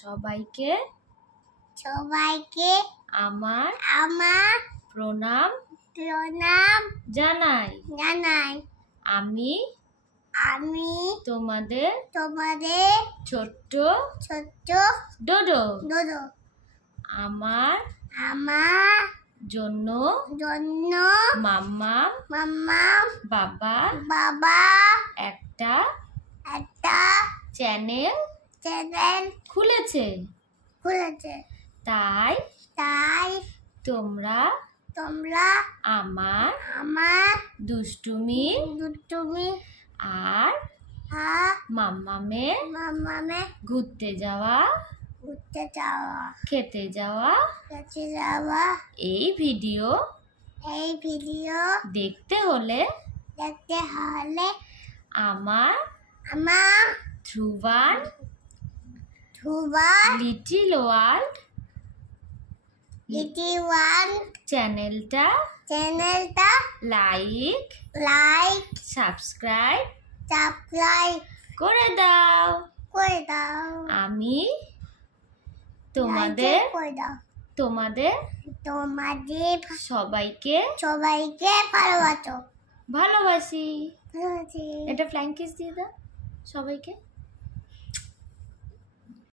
সবাইকে সবাইকে আমার আমার প্রণাম প্রণাম জানাই। জানাই। আমি আমি তোমাদের তোমাদের ছোট্ট ছোট্ট ডোডো। ডোডো আমার আমার জন্য জন্য মাম্মা মাম্মা বাবা বাবা একটা একটা চ্যানেল চ্যানেল খুলেছে। তাই তাই তোমরা তোমরা আমার আমার দুষ্টুমি দুষ্টুমি আর আর মাম্মামে মামামে ঘুরতে যাওয়া, ঘুরতে যাওয়া, খেতে যাওয়া কাছে যাওয়া এই ভিডিও দেখতে হলে আমার আমার ধ্রুবান লিটিল ওয়ার্ল্ড চ্যানেলটা লাইক সাবস্ক্রাইব করে দাও। আমি তোমাদের সবাইকে ভালোবাসি। এটা ফ্লাইং কিস দিয়ে দাও সবাইকে।